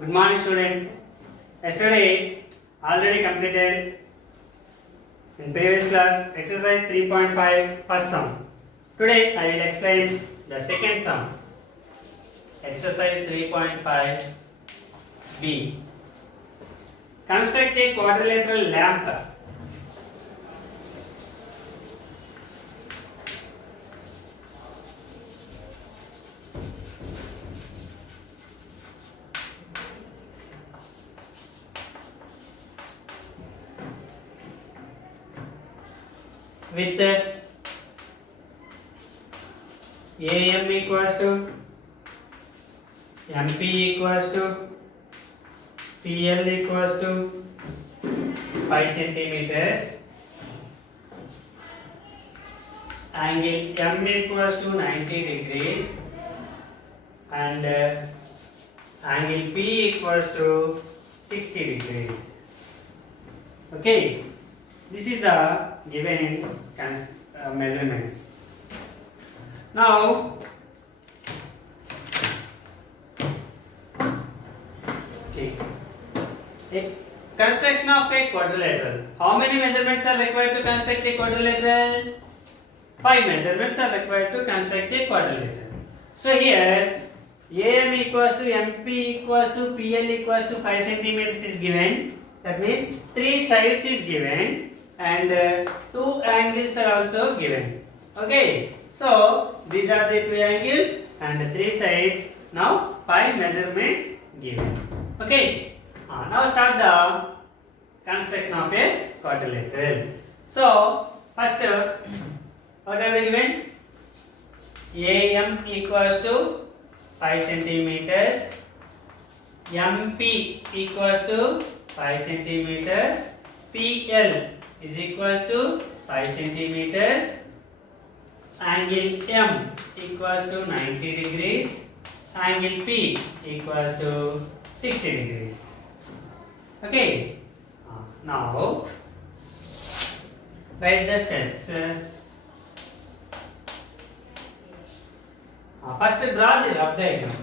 Good morning, students. Yesterday, already completed in previous class exercise 3.5 first sum. Today, I will explain the second sum. Exercise 3.5 B. Construct a quadrilateral lamp. With AM equals to MP equals to PL equals to 5 centimeters, angle M equals to 90 degrees, and angle P equals to 60 degrees. Okay, this is the given measurements. Now, okay, a construction of a quadrilateral. How many measurements are required to construct a quadrilateral? 5 measurements are required to construct a quadrilateral. So here, AM equals to MP equals to PL equals to 5 centimeters is given. That means 3 sides is given and 2 angles are also given. Okay, so these are the 2 angles and 3 sides. Now 5 measurements given. Okay, now start the construction of a quadrilateral. So first, what are they given? AM equals to 5 centimeters, MP equals to 5 centimeters, PL is equals to 5 centimeters, angle M equals to 90 degrees, angle P equals to 60 degrees. Okay, now write the steps. First draw the rough diagram.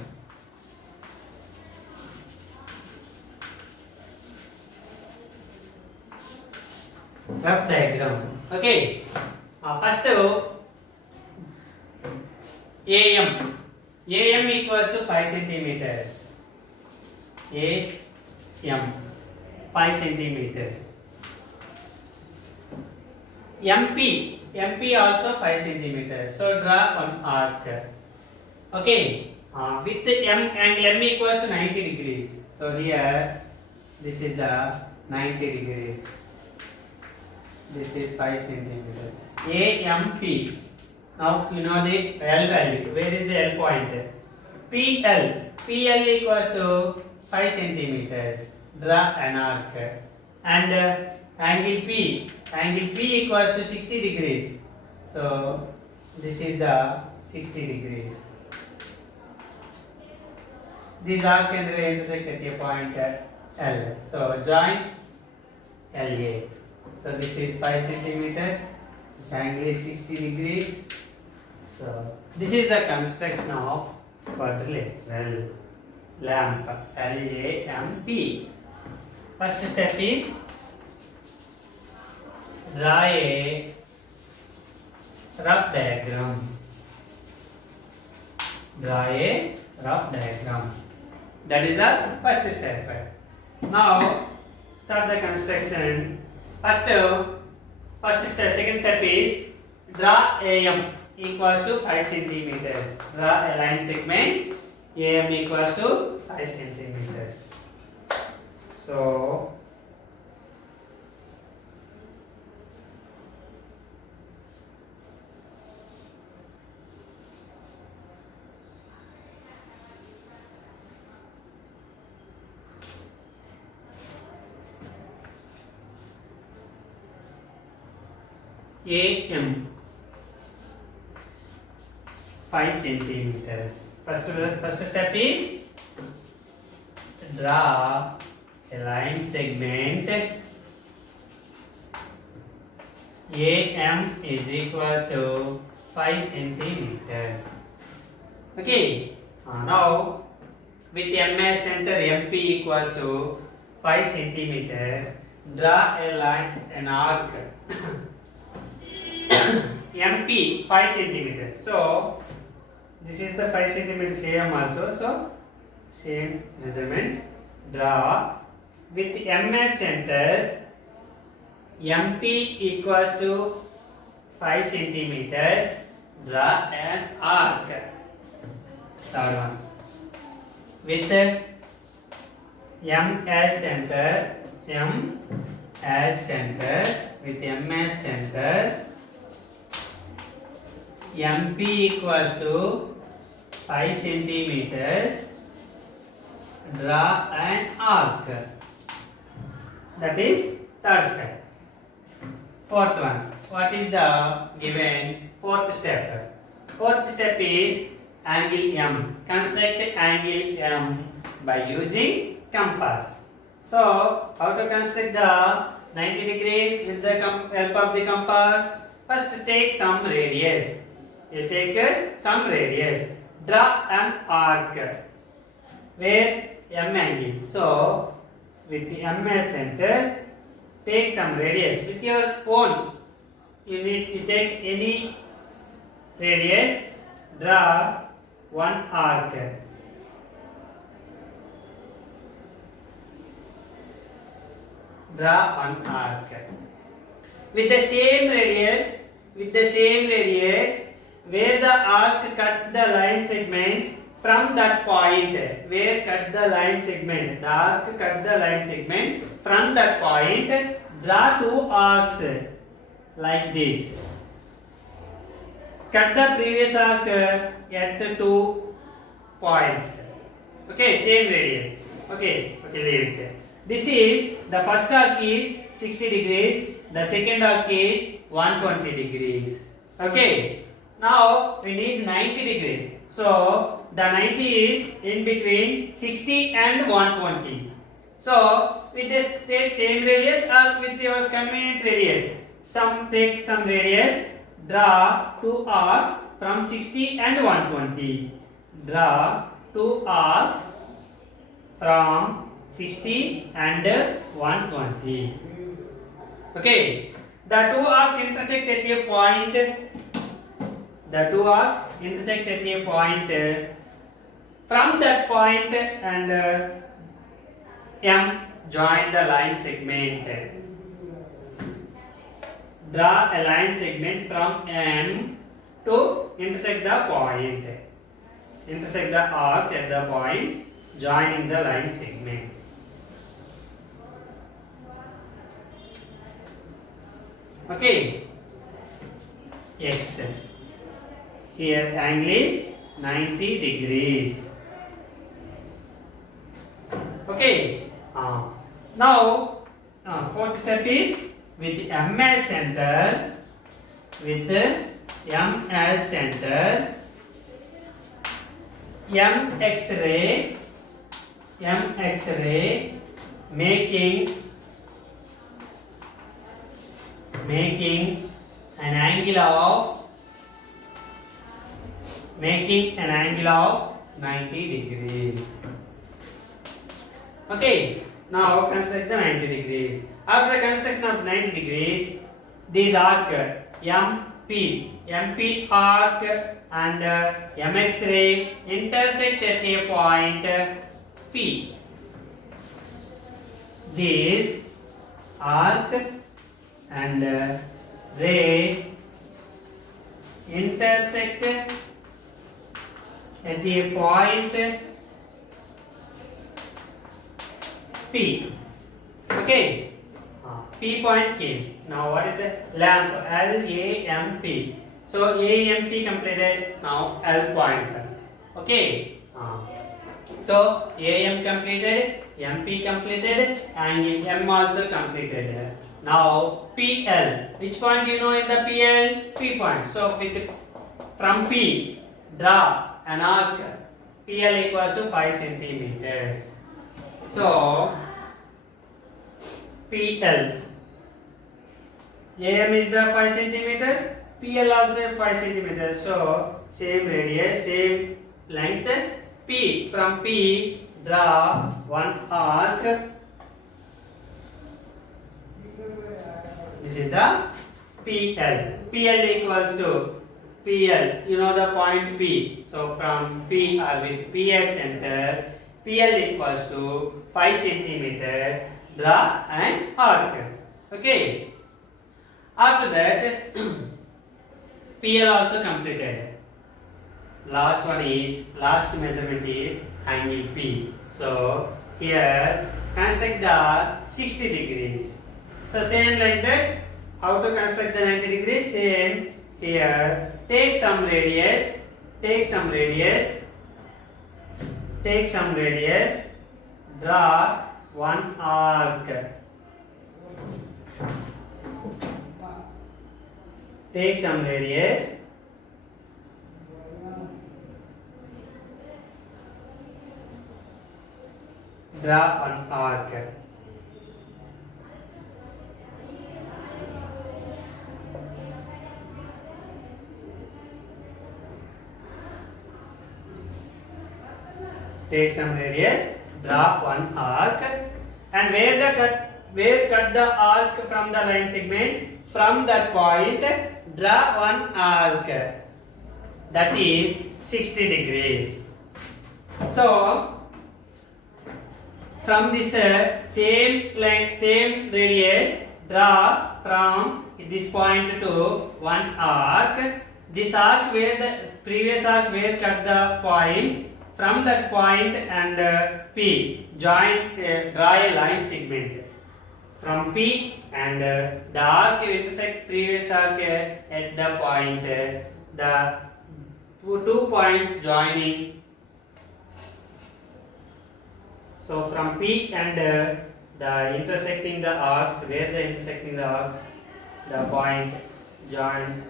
Rough diagram. Okay. First AM. AM equals to 5 centimeters. AM 5 centimeters. MP also 5 centimeters. So draw one arc. Okay. With the angle M equals to 90 degrees. So here this is the 90 degrees. This is 5 centimeters. AMP. Now you know the L value. Where is the L point? PL. PL equals to 5 centimeters. Draw an arc. And angle P. Angle P equals to 60 degrees. So this is the 60 degrees. These arcs can intersect at a point L. So join LA. So this is 5 centimeters. This angle is 60 degrees. So this is the construction of quadrilateral lamp. LAMP. First step is draw a rough diagram. Draw a rough diagram. That is the first step. Now start the construction. First step, second step is draw AM equals to 5 centimeters. Draw a line segment. AM equals to 5 centimeters. So AM 5 centimeters. First step is draw a line segment. AM is equals to 5 centimeters. Okay. Now with MS center MP equals to 5 centimeters, draw a line, an arc MP 5 centimeters. So this is the 5 centimeters same also. So same measurement. Draw with MS center MP equals to 5 centimeters. Draw an arc. Third one. With MS center, with MS center, MP equals to 5 centimeters. Draw an arc. That is third step. Fourth one. What is the given fourth step? Fourth step is angle M. Construct angle M by using compass. So, how to construct the 90 degrees with the help of the compass? First, take some radius. You take some radius. Draw an arc where M angle. So, with the MS center, take some radius with your own. You need to take any radius. Draw one arc. Draw one arc with the same radius. Where the arc cut the line segment from that point. Where cut the line segment. The arc cut the line segment from that point. Draw two arcs like this. Cut the previous arc at 2 points. Okay, same radius. Okay, leave it. This is the first arc is 60 degrees. The second arc is 120 degrees. Okay. Now we need 90 degrees. So the 90 is in between 60 and 120. So we just take same radius or with your convenient radius. Take some radius. Draw two arcs from 60 and 120. Draw two arcs from 60 and 120. Okay. The two arcs intersect at a point. From that point and M join the line segment. Draw a line segment from M to intersect the point. Intersect the arcs at the point, joining the line segment. Okay. X. Here angle is 90 degrees. Okay. Now, fourth step is with MS center. M X-ray making an angle of 90 degrees. Okay, now construct the 90 degrees. After the construction of 90 degrees, these arc MP arc and MX-ray intersect at a point P. These arc and ray intersect at a point P. Okay. P point came. Now what is the lamp? LAMP. So AMP completed. Now L point. Okay. So AM completed, MP completed, angle M also completed. Now PL. Which point do you know in the PL? P point. So from P, draw an arc. PL equals to 5 centimeters. So PL. AM is the 5 centimeters. PL also 5 centimeters. So same radius, same length. P. From P, draw one arc. This is the PL. PL equals to PL. You know the point P. So from P or with PS center, PL equals to 5 centimeters. Draw an arc. Okay. After that, PL also completed. Last measurement is angle P. So here construct the 60 degrees. So same like that. How to construct the 90 degrees? Same here. Take some radius. Draw one arc. Take some radius. Draw an arc. Take some radius, draw one arc, and where cut the arc from the line segment? From that point, draw one arc. That is 60 degrees. So from this same radius, draw from this point to one arc. This arc where the previous arc where cut the point. From that point and P, draw a line segment. From P and the arc intersect previous arc at the point, the two points joining. So from P and the intersecting the arcs, the point join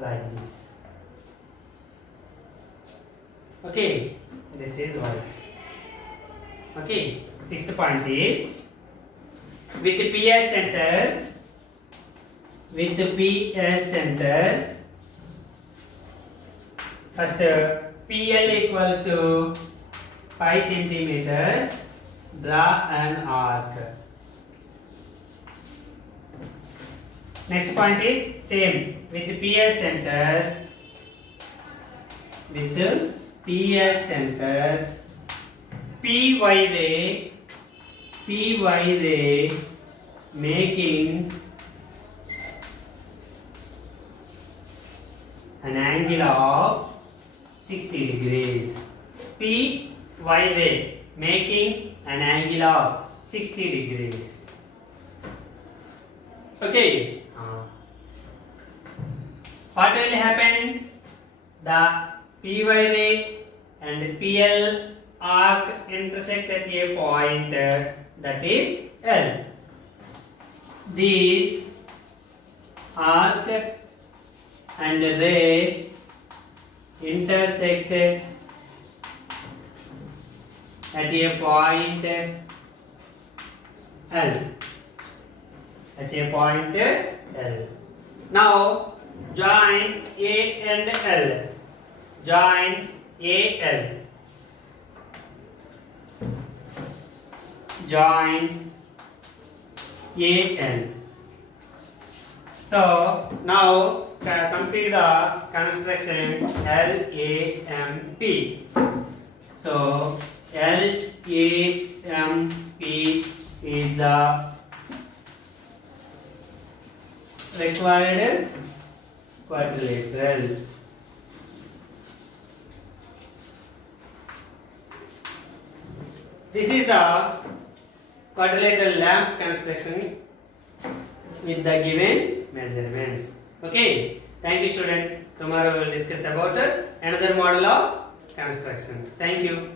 like this. Okay, this is y. Okay, sixth point is with the PS center. First, PL equals to 5 centimeters. Draw an arc. Next point is same with the PS center. PY ray making an angle of 60 degrees. PY ray making an angle of 60 degrees. Okay. What will happen? The PY ray and PL arc intersect at a point that is L. These arc and ray intersect at a point L. Now join A and L. Join AL. So now complete the construction LAMP. So LAMP is the required quadrilateral. This is the quadrilateral lamp construction with the given measurements. Okay, thank you students. Tomorrow we will discuss about another model of construction. Thank you.